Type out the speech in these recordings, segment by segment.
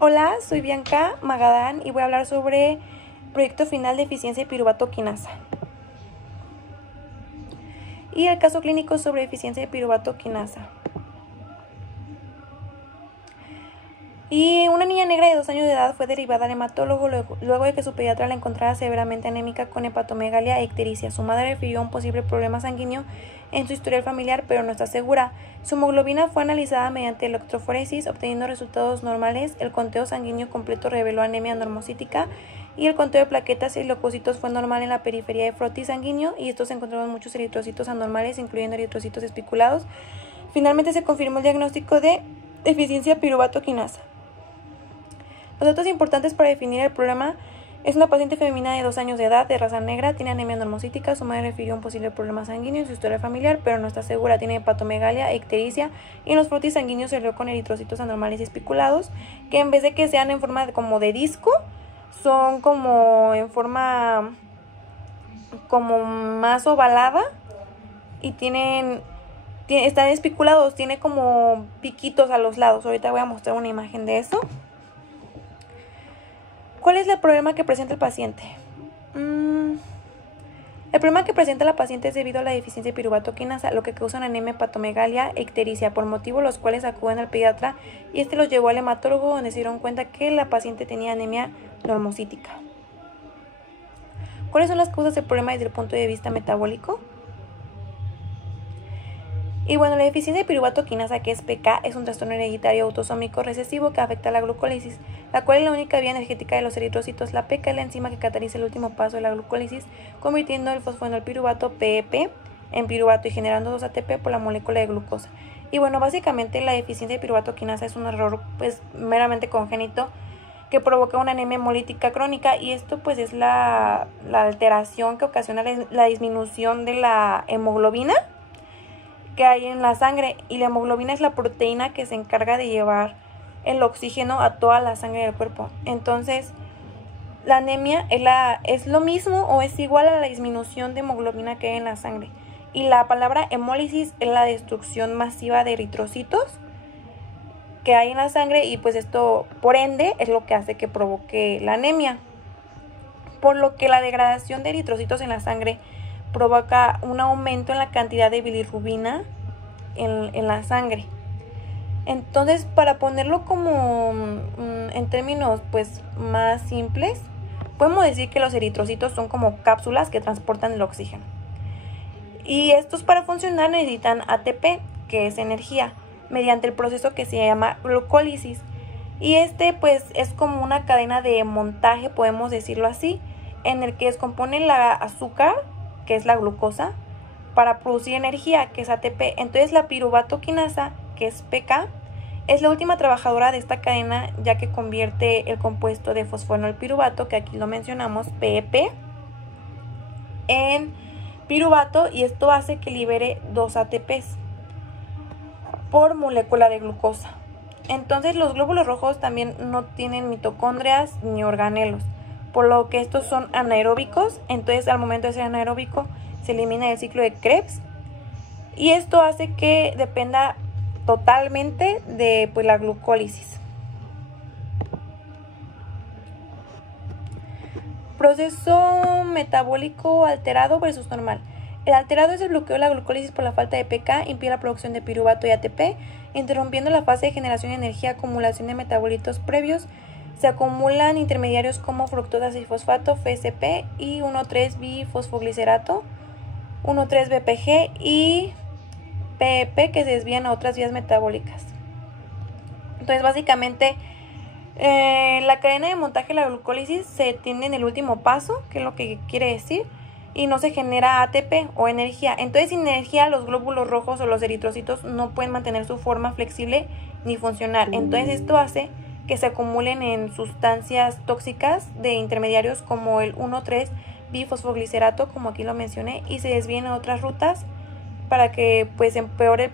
Hola, soy Bianca Magadán y voy a hablar sobre proyecto final de eficiencia de piruvato quinasa. Y el caso clínico sobre eficiencia de piruvato quinasa. Y una niña negra de 2 años de edad fue derivada al hematólogo luego de que su pediatra la encontrara severamente anémica con hepatomegalia e ictericia. Su madre refirió un posible problema sanguíneo en su historial familiar, pero no está segura. Su hemoglobina fue analizada mediante electroforesis, obteniendo resultados normales. El conteo sanguíneo completo reveló anemia normocítica y el conteo de plaquetas y leucocitos fue normal en la periferia de frotis sanguíneo, y estos encontraron muchos eritrocitos anormales, incluyendo eritrocitos espiculados. Finalmente se confirmó el diagnóstico de deficiencia piruvato quinasa. Los datos importantes para definir el problema: es una paciente femenina de 2 años de edad, de raza negra, tiene anemia normocítica, su madre refirió un posible problema sanguíneo en su historia familiar, pero no está segura, tiene hepatomegalia, ictericia, y en los frotis sanguíneos se vio con eritrocitos anormales y espiculados, que en vez de que sean en forma como de disco, son como en forma como más ovalada y están espiculados, tiene como piquitos a los lados. Ahorita voy a mostrar una imagen de eso. ¿Cuál es el problema que presenta el paciente? El problema que presenta la paciente es debido a la deficiencia de piruvato quinasa, lo que causa una anemia, hepatomegalia e ictericia, por motivos los cuales acuden al pediatra y este los llevó al hematólogo, donde se dieron cuenta que la paciente tenía anemia normocítica. ¿Cuáles son las causas del problema desde el punto de vista metabólico? Y bueno, la deficiencia de piruvato quinasa, que es PK, es un trastorno hereditario autosómico recesivo que afecta a la glucólisis, la cual es la única vía energética de los eritrocitos. La PK es la enzima que cataliza el último paso de la glucólisis, convirtiendo el fosfonilpiruvato PEP en piruvato y generando 2 ATP por la molécula de glucosa. Y bueno, básicamente la deficiencia de piruvato quinasa es un error meramente congénito que provoca una anemia hemolítica crónica, y esto es la alteración que ocasiona la disminución de la hemoglobina que hay en la sangre, y la hemoglobina es la proteína que se encarga de llevar el oxígeno a toda la sangre del cuerpo. Entonces, la anemia es lo mismo o es igual a la disminución de hemoglobina que hay en la sangre. Y la palabra hemólisis es la destrucción masiva de eritrocitos que hay en la sangre, y esto, por ende, es lo que hace que provoque la anemia. Por lo que la degradación de eritrocitos en la sangre provoca un aumento en la cantidad de bilirrubina en la sangre. Entonces, para ponerlo como en términos más simples, podemos decir que los eritrocitos son como cápsulas que transportan el oxígeno. Y estos, para funcionar, necesitan ATP, que es energía, mediante el proceso que se llama glucólisis. Y este es como una cadena de montaje, podemos decirlo así, en el que descomponen la azúcar, que es la glucosa, para producir energía, que es ATP. Entonces la piruvato quinasa, que es PK, es la última trabajadora de esta cadena, ya que convierte el compuesto de fosfonilpiruvato, que aquí lo mencionamos, PEP, en piruvato, y esto hace que libere 2 ATPs por molécula de glucosa. Entonces los glóbulos rojos también no tienen mitocondrias ni organelos, por lo que estos son anaeróbicos. Entonces, al momento de ser anaeróbico, se elimina el ciclo de Krebs, y esto hace que dependa totalmente de la glucólisis. Proceso metabólico alterado versus normal. El alterado es el bloqueo de la glucólisis por la falta de PK, impide la producción de piruvato y ATP, interrumpiendo la fase de generación de energía, acumulación de metabolitos previos. Se acumulan intermediarios como fructosa 6-fosfato, FSP, y 1,3-bifosfoglicerato, 1,3-BPG y PEP, que se desvían a otras vías metabólicas. Entonces, básicamente, la cadena de montaje de la glucólisis se detiene en el último paso, que es lo que quiere decir, y no se genera ATP o energía. Entonces, sin energía, los glóbulos rojos o los eritrocitos no pueden mantener su forma flexible ni funcional. Entonces, esto hace que se acumulen en sustancias tóxicas de intermediarios como el 1,3-bifosfoglicerato, como aquí lo mencioné, y se desvíen a otras rutas para que empeore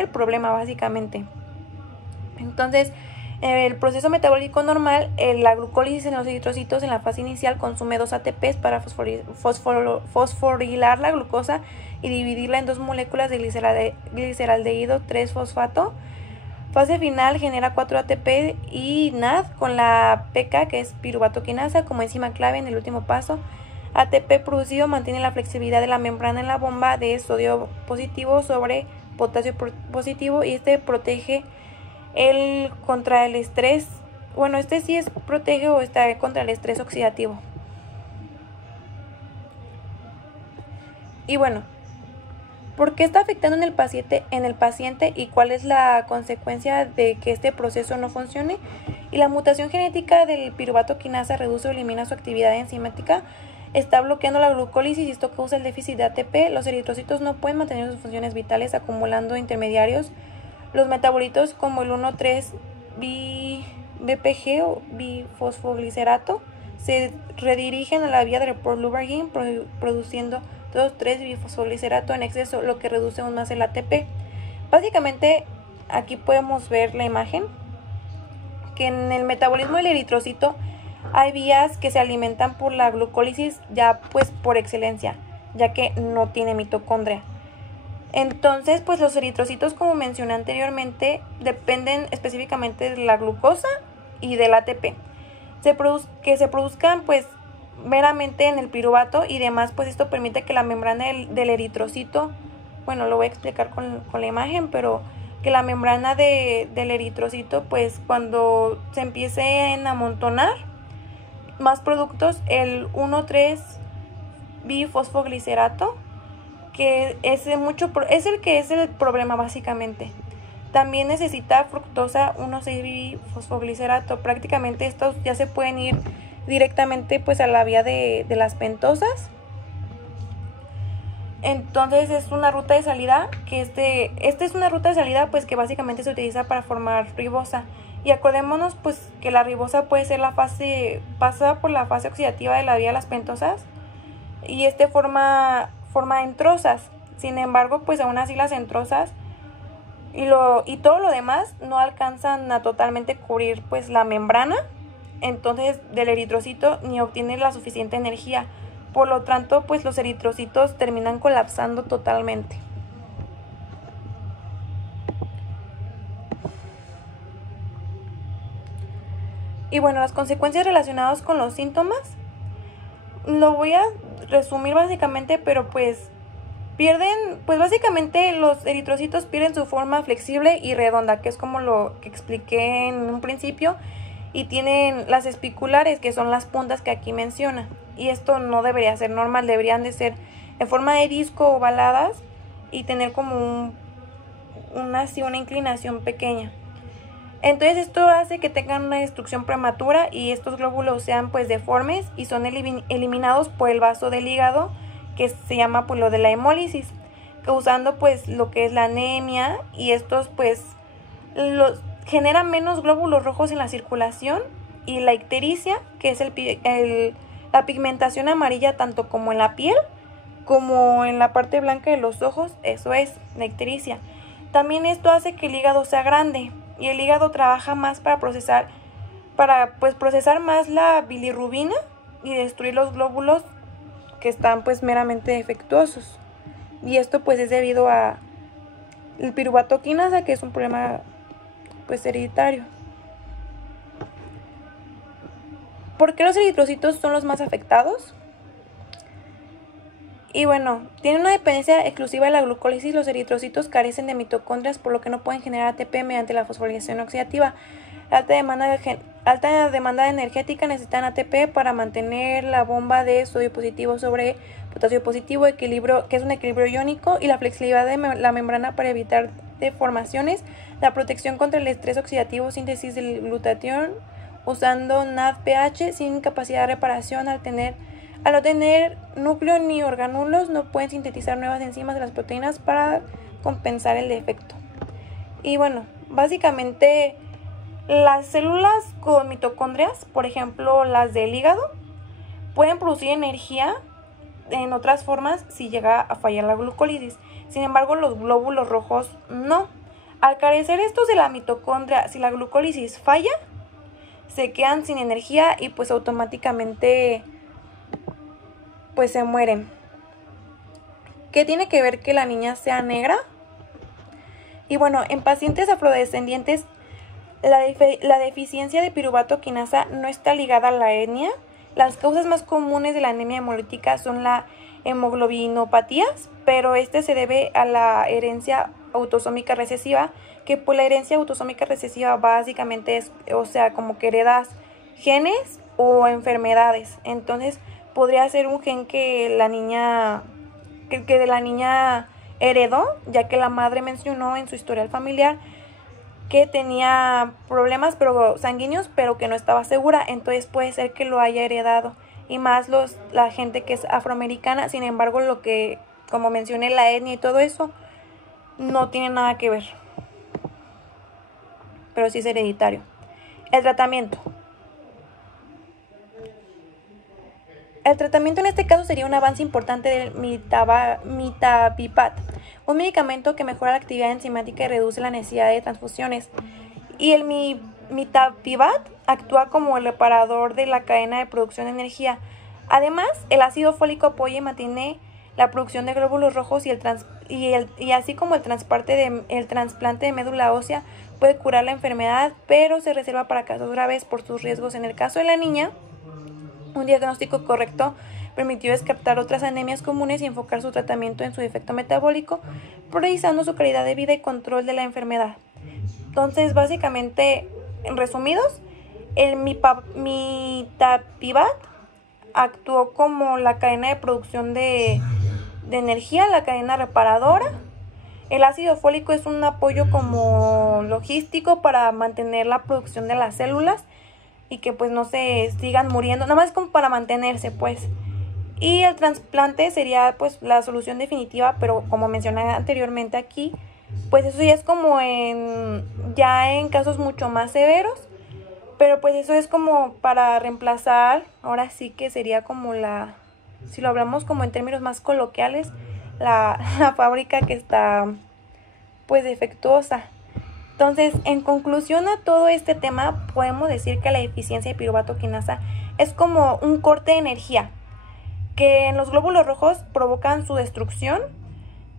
el problema, básicamente. Entonces, el proceso metabólico normal, la glucólisis en los eritrocitos en la fase inicial consume 2 ATPs para fosforilar la glucosa y dividirla en 2 moléculas de gliceraldehído 3-fosfato Fase final genera 4 ATP y NAD con la PK, que es piruvato quinasa, como enzima clave en el último paso. ATP producido mantiene la flexibilidad de la membrana en la bomba de sodio positivo sobre potasio positivo, y este protege contra el estrés. Bueno, este sí protege o está contra el estrés oxidativo. Y bueno, ¿por qué está afectando en el paciente y cuál es la consecuencia de que este proceso no funcione? Y la mutación genética del piruvato quinasa reduce o elimina su actividad enzimática, está bloqueando la glucólisis y esto causa el déficit de ATP. Los eritrocitos no pueden mantener sus funciones vitales acumulando intermediarios. Los metabolitos como el 1,3-BPG o bifosfoglicerato se redirigen a la vía de Lubbergin produciendo 2,3-bifosfoglicerato en exceso, lo que reduce aún más el ATP. Básicamente aquí podemos ver la imagen que en el metabolismo del eritrocito hay vías que se alimentan por la glucólisis ya pues por excelencia, ya que no tiene mitocondria. Entonces pues los eritrocitos, como mencioné anteriormente, dependen específicamente de la glucosa y del ATP. Que se produzcan pues meramente en el piruvato y demás, pues esto permite que la membrana del eritrocito, bueno, lo voy a explicar con la imagen, pero que la membrana del eritrocito, pues cuando se empiece a amontonar más productos, el 1,3-bifosfoglicerato, que es el que es el problema básicamente. También necesita fructosa 1,6-bifosfoglicerato. Prácticamente estos ya se pueden ir directamente pues a la vía de las pentosas. Entonces es una ruta de salida que es una ruta de salida pues que básicamente se utiliza para formar ribosa. Y acordémonos pues que la ribosa puede ser pasa por la fase oxidativa de la vía de las pentosas y forma entrosas. Sin embargo, pues aún así las entrosas y todo lo demás no alcanzan a totalmente cubrir pues la membrana entonces del eritrocito ni obtienen la suficiente energía. Por lo tanto, pues los eritrocitos terminan colapsando totalmente. Y bueno, las consecuencias relacionadas con los síntomas lo voy a resumir básicamente, pero pues básicamente los eritrocitos pierden su forma flexible y redonda, que es como lo que expliqué en un principio, y tienen las espiculares, que son las puntas que aquí menciona, y esto no debería ser normal, deberían de ser en forma de disco ovaladas y tener como una inclinación pequeña. Entonces esto hace que tengan una destrucción prematura y estos glóbulos sean pues deformes y son eliminados por el vaso del hígado, que se llama pues lo de la hemólisis, causando pues lo que es la anemia, y estos pues generan menos glóbulos rojos en la circulación, y la ictericia, que es la pigmentación amarilla tanto como en la piel como en la parte blanca de los ojos, eso es la ictericia. También esto hace que el hígado sea grande, y el hígado trabaja más para procesar más la bilirrubina y destruir los glóbulos que están pues meramente defectuosos. Y esto pues es debido a el piruvato quinasa, que es un problema pues hereditario. ¿Por qué los eritrocitos son los más afectados? Y bueno, tienen una dependencia exclusiva de la glucólisis. Los eritrocitos carecen de mitocondrias, por lo que no pueden generar ATP mediante la fosforilación oxidativa. La alta demanda energética necesitan ATP para mantener la bomba de sodio positivo sobre potasio positivo, que es un equilibrio iónico, y la flexibilidad de la membrana para evitar deformaciones, la protección contra el estrés oxidativo, síntesis del glutatión usando NADPH sin capacidad de reparación. Al no tener núcleo ni orgánulos, no pueden sintetizar nuevas enzimas de las proteínas para compensar el defecto. Y bueno, básicamente las células con mitocondrias, por ejemplo las del hígado, pueden producir energía en otras formas si llega a fallar la glucólisis. Sin embargo, los glóbulos rojos no. Al carecer estos de la mitocondria, si la glucólisis falla, se quedan sin energía y pues automáticamente pues se mueren. ¿Qué tiene que ver que la niña sea negra? Y bueno, en pacientes afrodescendientes, la deficiencia de piruvato quinasa no está ligada a la etnia. Las causas más comunes de la anemia hemolítica son la hemoglobinopatías, pero este se debe a la herencia autosómica recesiva, que por la herencia autosómica recesiva básicamente es, o sea, como que heredas genes o enfermedades. Entonces, podría ser un gen que de la niña heredó, ya que la madre mencionó en su historial familiar que tenía problemas sanguíneos, pero que no estaba segura, entonces puede ser que lo haya heredado, y más la gente que es afroamericana. Sin embargo, lo que, como mencioné, la etnia y todo eso, no tiene nada que ver, pero sí es hereditario. El tratamiento. El tratamiento en este caso sería un avance importante del mitapivat, un medicamento que mejora la actividad enzimática y reduce la necesidad de transfusiones. Y el mitapivat actúa como el reparador de la cadena de producción de energía. Además, el ácido fólico apoya y mantiene la producción de glóbulos rojos y así como el trasplante de médula ósea puede curar la enfermedad, pero se reserva para casos graves por sus riesgos. En el caso de la niña, un diagnóstico correcto permitió descartar otras anemias comunes y enfocar su tratamiento en su efecto metabólico, priorizando su calidad de vida y control de la enfermedad. Entonces, básicamente, en resumidos, el mitapivat actuó como la cadena de producción de energía, la cadena reparadora. El ácido fólico es un apoyo como logístico para mantener la producción de las células y que pues no se sigan muriendo, nada más como para mantenerse pues. Y el trasplante sería pues la solución definitiva, pero como mencioné anteriormente aquí, pues eso ya es como ya en casos mucho más severos, pero pues eso es como para reemplazar, ahora sí que sería como si lo hablamos como en términos más coloquiales, la fábrica que está pues defectuosa. Entonces, en conclusión a todo este tema, podemos decir que la deficiencia de piruvato quinasa es como un corte de energía, que en los glóbulos rojos provocan su destrucción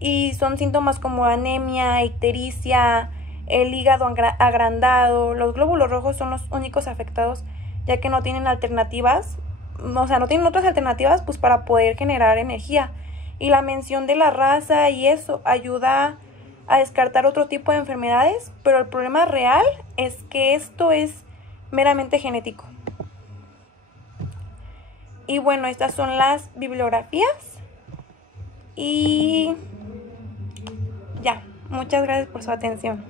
y son síntomas como anemia, ictericia, el hígado agrandado. Los glóbulos rojos son los únicos afectados, ya que no tienen alternativas, o sea, no tienen otras alternativas pues para poder generar energía. Y la mención de la raza y eso ayuda a descartar otro tipo de enfermedades, pero el problema real es que esto es meramente genético. Y bueno, estas son las bibliografías y ya, muchas gracias por su atención.